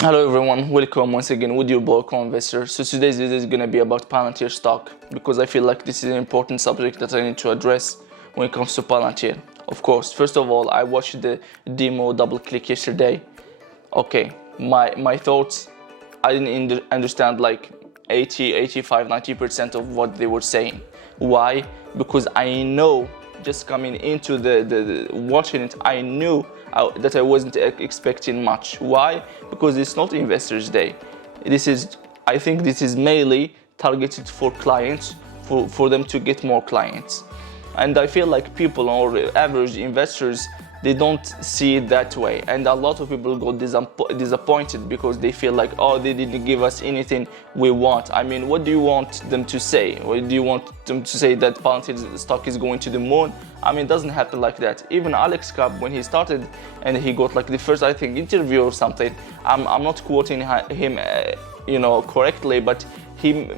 Hello everyone, welcome once again with your BUY Investor. So today's video is going to be about Palantir stock because I feel like this is an important subject that I need to address when it comes to Palantir. Of course, first of all, I watched the demo double click yesterday. Okay, my thoughts, I didn't understand like 80, 85, 90% of what they were saying. Why? Because I know just coming into the watching it, I knew that I wasn't expecting much. Why? Because it's not Investors Day. I think this is mainly targeted for clients, for them to get more clients. And I feel like people or average investors, they don't see it that way, and a lot of people go disappointed because they feel like, oh, they didn't give us anything we want. I mean, what do you want them to say? Or do you want them to say that Palantir's stock is going to the moon? I mean, it doesn't happen like that. Even Alex Cobb, when he started and he got like the first, I think, interview or something, I'm not quoting him correctly, but he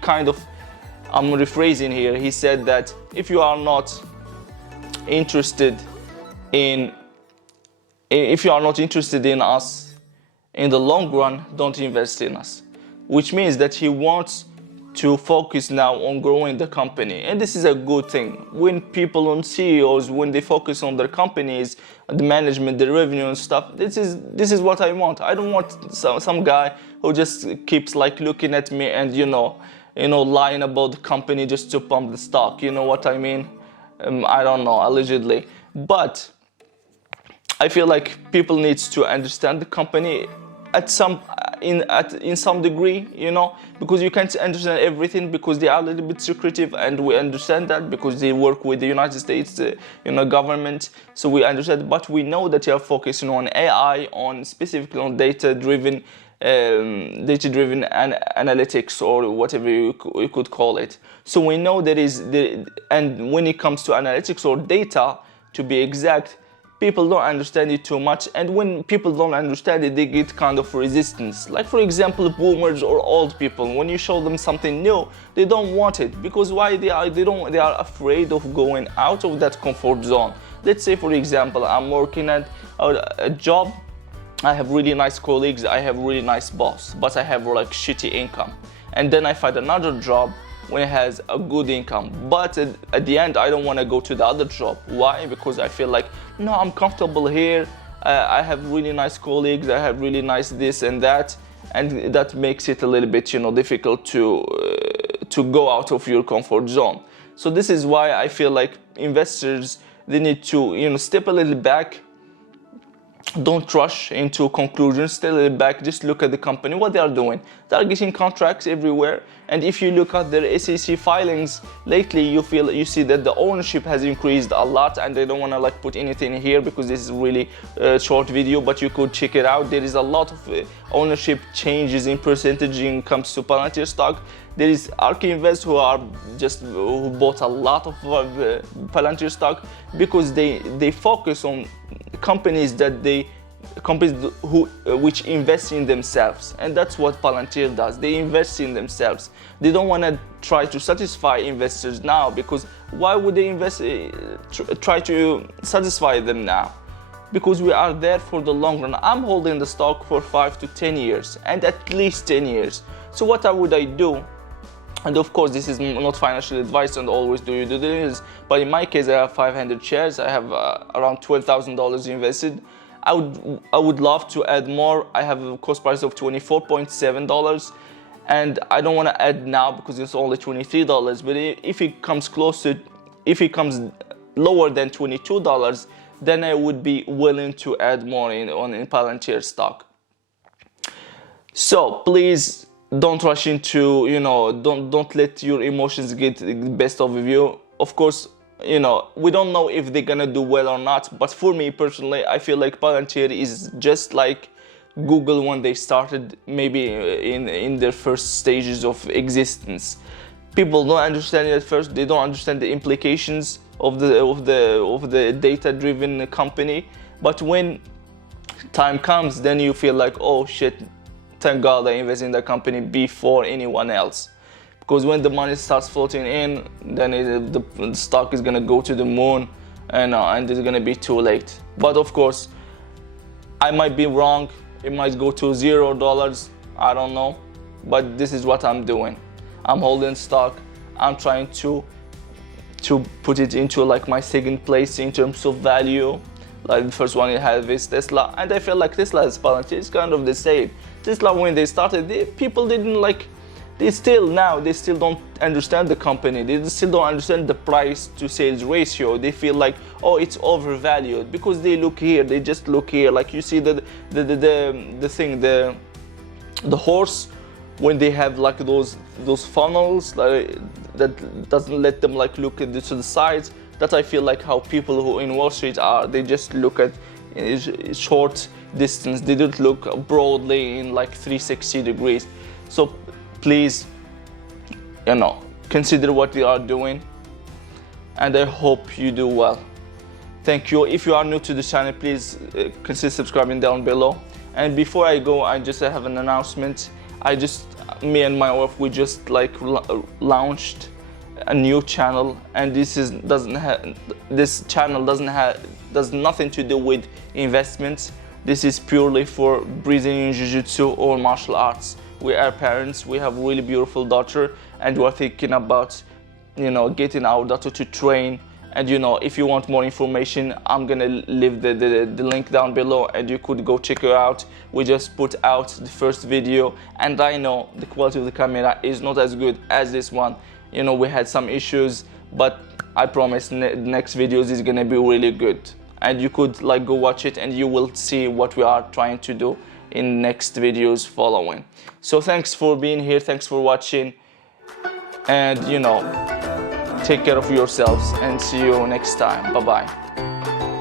kind of, I'm rephrasing here, he said that if you are not interested in us in the long run, don't invest in us, which means that he wants to focus now on growing the company. And this is a good thing. When people and CEOs, when they focus on their companies, the management, the revenue and stuff, this is what I want. I don't want some guy who just keeps like looking at me and lying about the company just to pump the stock. You know what I mean? I don't know, allegedly. But I feel like people need to understand the company in some degree, because you can't understand everything because they are a little bit secretive, and we understand that because they work with the United States government, so we understand. But we know that you are focusing on AI, specifically on data-driven analytics, or whatever you could call it. So we know and when it comes to analytics or data, to be exact, people don't understand it too much, and when people don't understand it, they get kind of resistance. Like, for example, boomers or old people, when you show them something new, they don't want it. Because why? They are afraid of going out of that comfort zone. Let's say, for example, I'm working at a job, I have really nice colleagues, I have really nice boss, but I have like shitty income. And then I find another job when it has a good income, but at the end I don't want to go to the other job. Why? Because I feel like, no, I'm comfortable here, I have really nice colleagues, I have really nice this and that, and that makes it a little bit difficult to go out of your comfort zone. So this is why I feel like investors, they need to step a little back. Don't rush into conclusions, stay a little back, just look at the company, what they are doing. They are getting contracts everywhere, and if you look at their SEC filings lately, you see that the ownership has increased a lot, and I don't want to like put anything here because this is really a short video, but you could check it out. There is a lot of ownership changes in percentage when it comes to Palantir stock. There is ARK Invest who bought a lot of Palantir stock because they focus on companies which invest in themselves, and that's what Palantir does. They invest in themselves. They don't want to try to satisfy investors now, because why would they try to satisfy them now? Because we are there for the long run. I'm holding the stock for 5 to 10 years, and at least 10 years. So what would I do? And of course, this is not financial advice, and always do your due diligence. But in my case, I have 500 shares. I have around $12,000 invested. I would love to add more. I have a cost price of $24.7, and I don't want to add now because it's only $23. But if it comes lower than $22, then I would be willing to add more in Palantir stock. So please, don't rush into, don't let your emotions get the best of you. Of course, we don't know if they're gonna do well or not, but for me personally, I feel like Palantir is just like Google when they started, maybe in their first stages of existence. People don't understand it at first. They don't understand the implications of the data-driven company, but when time comes, then you feel like, oh shit, thank God I invest in the company before anyone else. Because when the money starts floating in, then the stock is gonna go to the moon, and it's gonna be too late. But of course, I might be wrong, it might go to $0, I don't know, but this is what I'm doing. I'm holding stock. I'm trying to put it into like my second place in terms of value. Like the first one I have is Tesla, and I feel like Tesla's Palantir is kind of the same. Tesla, when they started, people didn't like, they still don't understand the company. They still don't understand the price to sales ratio. They feel like, oh, it's overvalued because they look here, they just look here. Like you see the thing, the horse, when they have like those funnels like, that doesn't let them like look at to the sides. That I feel like how people who in Wall Street are. They just look at short distance. They don't look broadly in like 360 degrees. So please, you know, consider what you are doing, and I hope you do well. Thank you. If you are new to the channel, please consider subscribing down below. And before I go, I just have an announcement. Me and my wife, we just like launched a new channel, and this channel does nothing to do with investments. This is purely for Brazilian Jiu-Jitsu or martial arts. We are parents, we have a really beautiful daughter, and we're thinking about, you know, getting our daughter to train. And you know, if you want more information, I'm gonna leave the link down below, and you could go check her out. We just put out the first video, and I know the quality of the camera is not as good as this one. You know, we had some issues, but I promise the next videos is gonna be really good. And you could like go watch it, and you will see what we are trying to do in next videos following. So thanks for being here, thanks for watching, and you know, take care of yourselves, and see you next time. Bye bye.